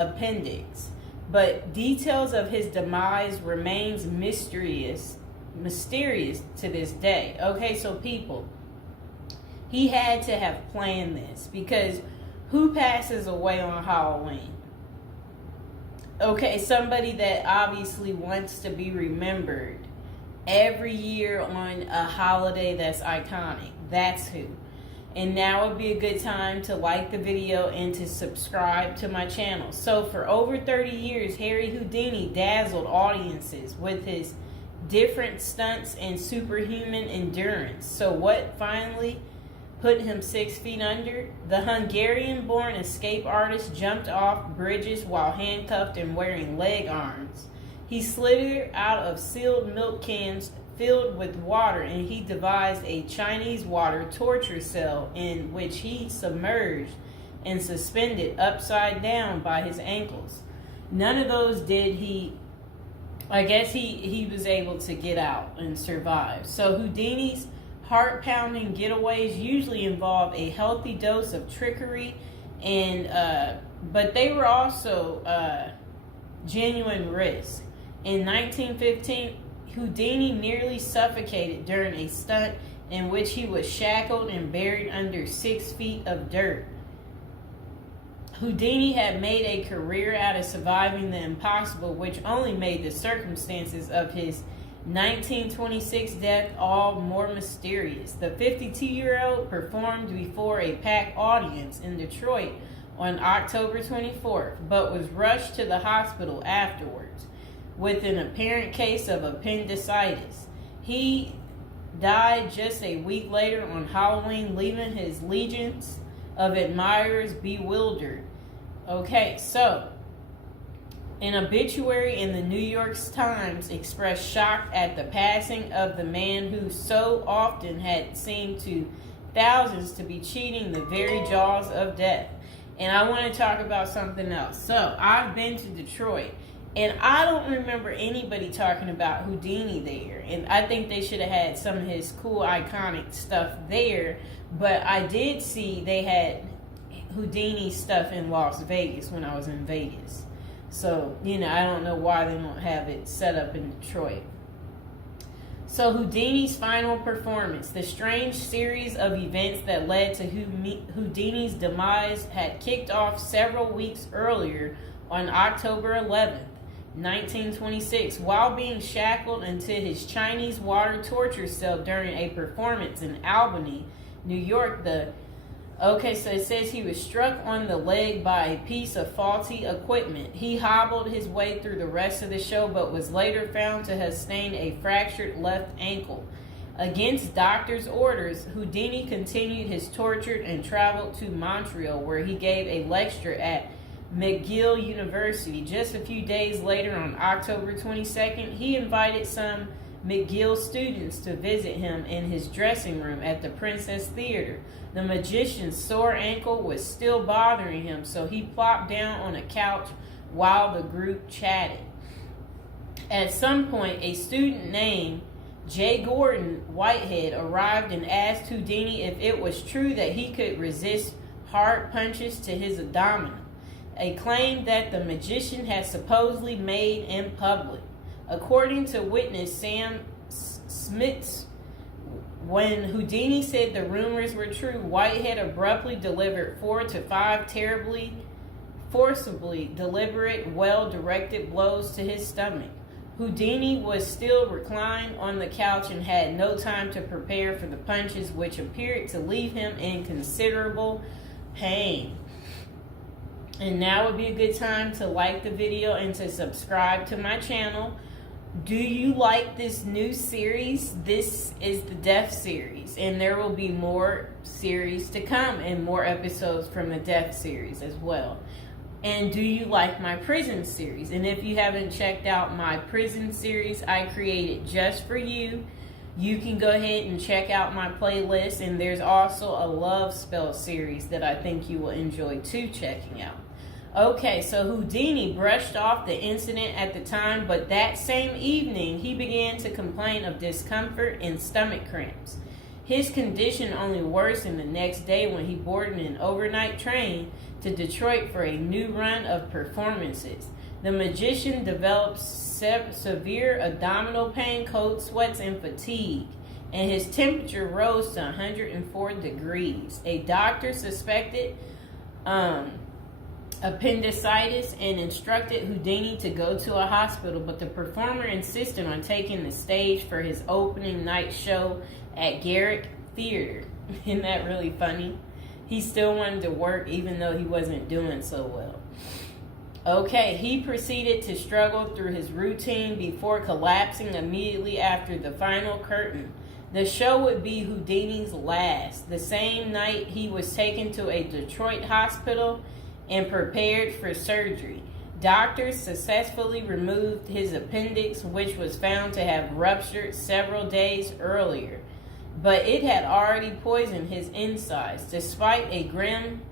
appendix, but details of his demise remains mysterious to this day. Okay, so people, he had to have planned this, because who passes away on Halloween? Okay, somebody that obviously wants to be remembered every year on a holiday that's iconic. That's who. And now would be a good time to like the video and to subscribe to my channel. So for over 30 years, Harry Houdini dazzled audiences with his different stunts and superhuman endurance. So what finally put him 6 feet under? The Hungarian-born escape artist jumped off bridges while handcuffed and wearing leg irons. He slithered out of sealed milk cans filled with water, and he devised a Chinese water torture cell in which he submerged and suspended upside down by his ankles. None of those did he. I guess he was able to get out and survive. So Houdini's heart-pounding getaways usually involve a healthy dose of trickery, and but they were also genuine risk. In 1915, Houdini nearly suffocated during a stunt in which he was shackled and buried under 6 feet of dirt. Houdini had made a career out of surviving the impossible, which only made the circumstances of his 1926 death all more mysterious. The 52-year-old performed before a packed audience in Detroit on October 24th, but was rushed to the hospital afterwards with an apparent case of appendicitis. He died just a week later on Halloween, leaving his legions of admirers bewildered. Okay, so an obituary in the New York Times expressed shock at the passing of the man who so often had seemed to thousands to be cheating the very jaws of death. And I want to talk about something else. So I've been to Detroit, and I don't remember anybody talking about Houdini there. And I think they should have had some of his cool, iconic stuff there. But I did see they had Houdini stuff in Las Vegas when I was in Vegas. So, I don't know why they don't have it set up in Detroit. So Houdini's final performance. The strange series of events that led to Houdini's demise had kicked off several weeks earlier on October 11th. 1926, while being shackled into his Chinese water torture cell during a performance in Albany, New York. So it says he was struck on the leg by a piece of faulty equipment. He hobbled his way through the rest of the show, but was later found to have sustained a fractured left ankle. Against doctors' orders, Houdini continued his torture and traveled to Montreal, where he gave a lecture at McGill University. Just a few days later, on October 22nd, he invited some McGill students to visit him in his dressing room at the Princess Theater. The magician's sore ankle was still bothering him, so he plopped down on a couch while the group chatted. At some point, a student named J. Gordon Whitehead arrived and asked Houdini if it was true that he could resist hard punches to his abdomen, a claim that the magician had supposedly made in public. According to witness Sam Smits, when Houdini said the rumors were true, Whitehead abruptly delivered 4 to 5 terribly, forcibly deliberate, well-directed blows to his stomach. Houdini was still reclined on the couch and had no time to prepare for the punches, which appeared to leave him in considerable pain. And now would be a good time to like the video and to subscribe to my channel. Do you like this new series? This is the Death series, and there will be more series to come and more episodes from the Death series as well. And do you like my prison series? And if you haven't checked out my prison series I created just for you, you can go ahead and check out my playlist. And there's also a love spell series that I think you will enjoy too checking out. Okay, so Houdini brushed off the incident at the time, but that same evening he began to complain of discomfort and stomach cramps. His condition only worsened the next day when he boarded an overnight train to Detroit for a new run of performances. The magician developed severe abdominal pain, cold sweats, and fatigue, and his temperature rose to 104 degrees. A doctor suspected appendicitis and instructed Houdini to go to a hospital, but the performer insisted on taking the stage for his opening night show at Garrick Theater. Isn't that really funny? He still wanted to work even though he wasn't doing so well. Okay, he proceeded to struggle through his routine before collapsing immediately after the final curtain. The show would be Houdini's last. The same night, he was taken to a Detroit hospital and prepared for surgery. Doctors successfully removed his appendix, which was found to have ruptured several days earlier, but it had already poisoned his insides. Despite a grim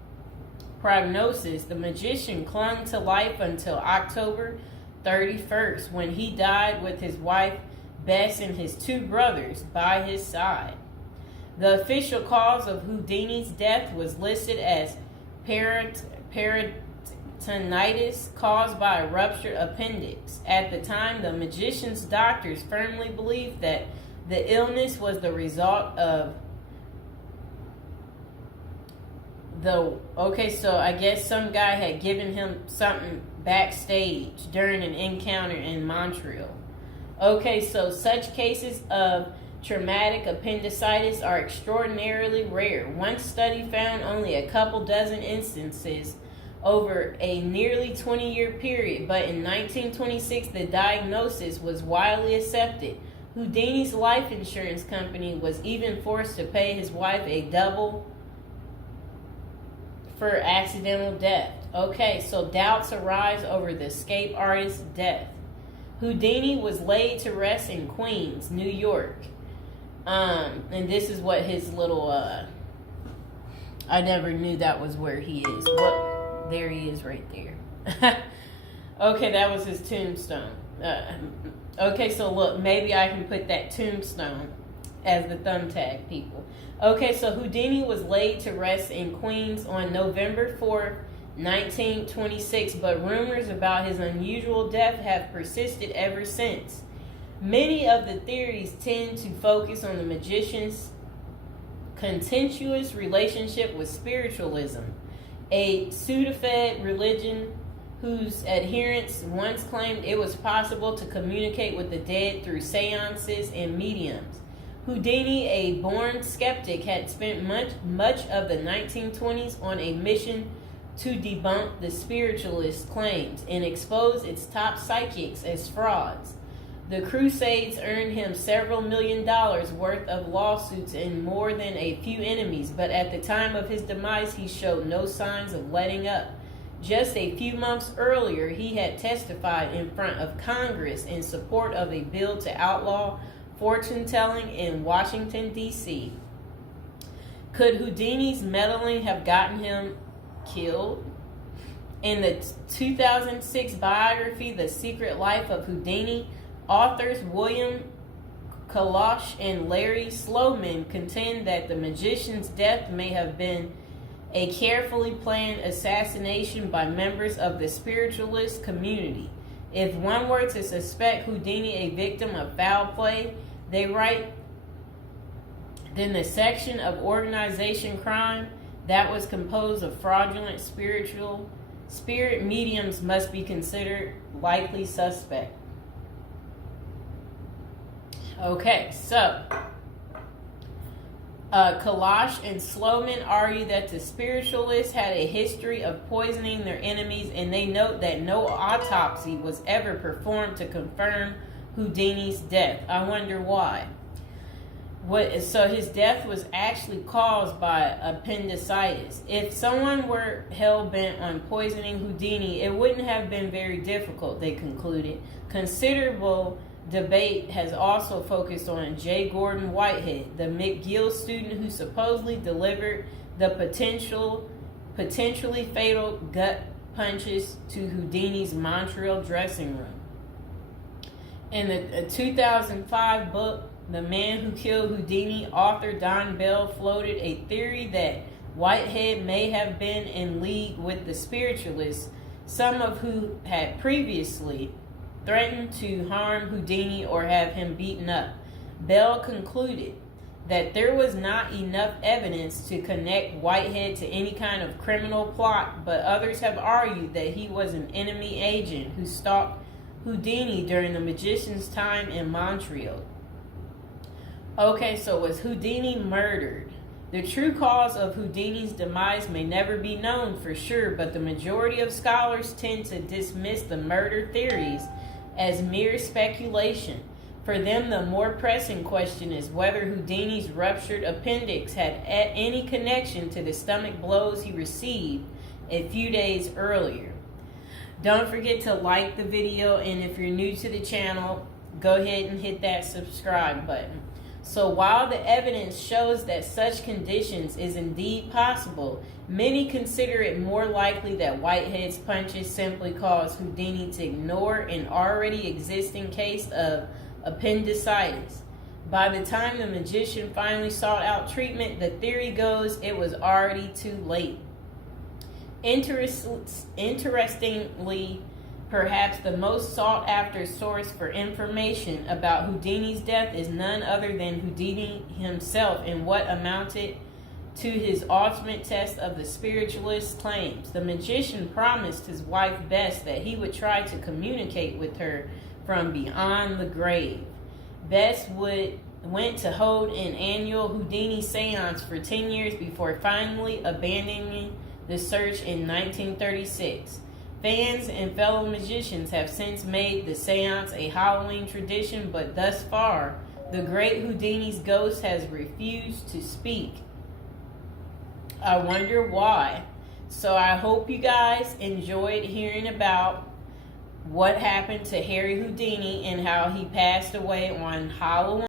prognosis, the magician clung to life until October 31st, when he died with his wife Bess and his two brothers by his side. The official cause of Houdini's death was listed as peritonitis caused by a ruptured appendix. At the time, the magician's doctors firmly believed that the illness was the result of so I guess some guy had given him something backstage during an encounter in Montreal. Okay, so such cases of traumatic appendicitis are extraordinarily rare. One study found only a couple dozen instances over a nearly 20-year period, but in 1926 the diagnosis was widely accepted. Houdini's life insurance company was even forced to pay his wife a double for accidental death. Okay, so doubts arise over the escape artist's death. Houdini was laid to rest in Queens, New York. And this is what his little, I never knew that was where he is. Well, there he is right there. Okay, that was his tombstone. Okay, so look, maybe I can put that tombstone as the thumbtack, people. Okay, so Houdini was laid to rest in Queens on November 4th, 1926, but rumors about his unusual death have persisted ever since. Many of the theories tend to focus on the magician's contentious relationship with spiritualism, a pseudo-fed religion whose adherents once claimed it was possible to communicate with the dead through seances and mediums. Houdini, a born skeptic, had spent much of the 1920s on a mission to debunk the spiritualist claims and expose its top psychics as frauds. The Crusades earned him several $1 million worth of lawsuits and more than a few enemies, but at the time of his demise, he showed no signs of letting up. Just a few months earlier, he had testified in front of Congress in support of a bill to outlaw fortune-telling in Washington, D.C. Could Houdini's meddling have gotten him killed? In the 2006 biography, The Secret Life of Houdini, authors William Kalash and Larry Sloman contend that the magician's death may have been a carefully planned assassination by members of the spiritualist community. If one were to suspect Houdini a victim of foul play, they write, then the section of organization crime that was composed of fraudulent spirit mediums must be considered likely suspect. Okay, so Kalash and Sloman argue that the spiritualists had a history of poisoning their enemies, and they note that no autopsy was ever performed to confirm Houdini's death. I wonder why. So his death was actually caused by appendicitis. If someone were hell-bent on poisoning Houdini, it wouldn't have been very difficult, they concluded. Considerable debate has also focused on J. Gordon Whitehead, the McGill student who supposedly delivered the potentially fatal gut punches to Houdini's Montreal dressing room. In the 2005 book, the man who killed Houdini, author Don Bell, floated a theory that Whitehead may have been in league with the spiritualists, some of who had previously threatened to harm Houdini or have him beaten up. Bell concluded that there was not enough evidence to connect Whitehead to any kind of criminal plot, but others have argued that he was an enemy agent who stalked Houdini during the magician's time in Montreal. Okay, so was Houdini murdered? The true cause of Houdini's demise may never be known for sure, but the majority of scholars tend to dismiss the murder theories as mere speculation. For them, the more pressing question is whether Houdini's ruptured appendix had any connection to the stomach blows he received a few days earlier. Don't forget to like the video, and if you're new to the channel, go ahead and hit that subscribe button. So while the evidence shows that such conditions is indeed possible, many consider it more likely that Whitehead's punches simply caused Houdini to ignore an already existing case of appendicitis. By the time the magician finally sought out treatment, the theory goes it was already too late. Interestingly, perhaps the most sought after source for information about Houdini's death is none other than Houdini himself in what amounted to his ultimate test of the spiritualist's claims. The magician promised his wife Bess that he would try to communicate with her from beyond the grave. Bess went to hold an annual Houdini seance for 10 years before finally abandoning the search in 1936. Fans and fellow magicians have since made the seance a Halloween tradition, but thus far, the great Houdini's ghost has refused to speak. I wonder why. So I hope you guys enjoyed hearing about what happened to Harry Houdini and how he passed away on Halloween.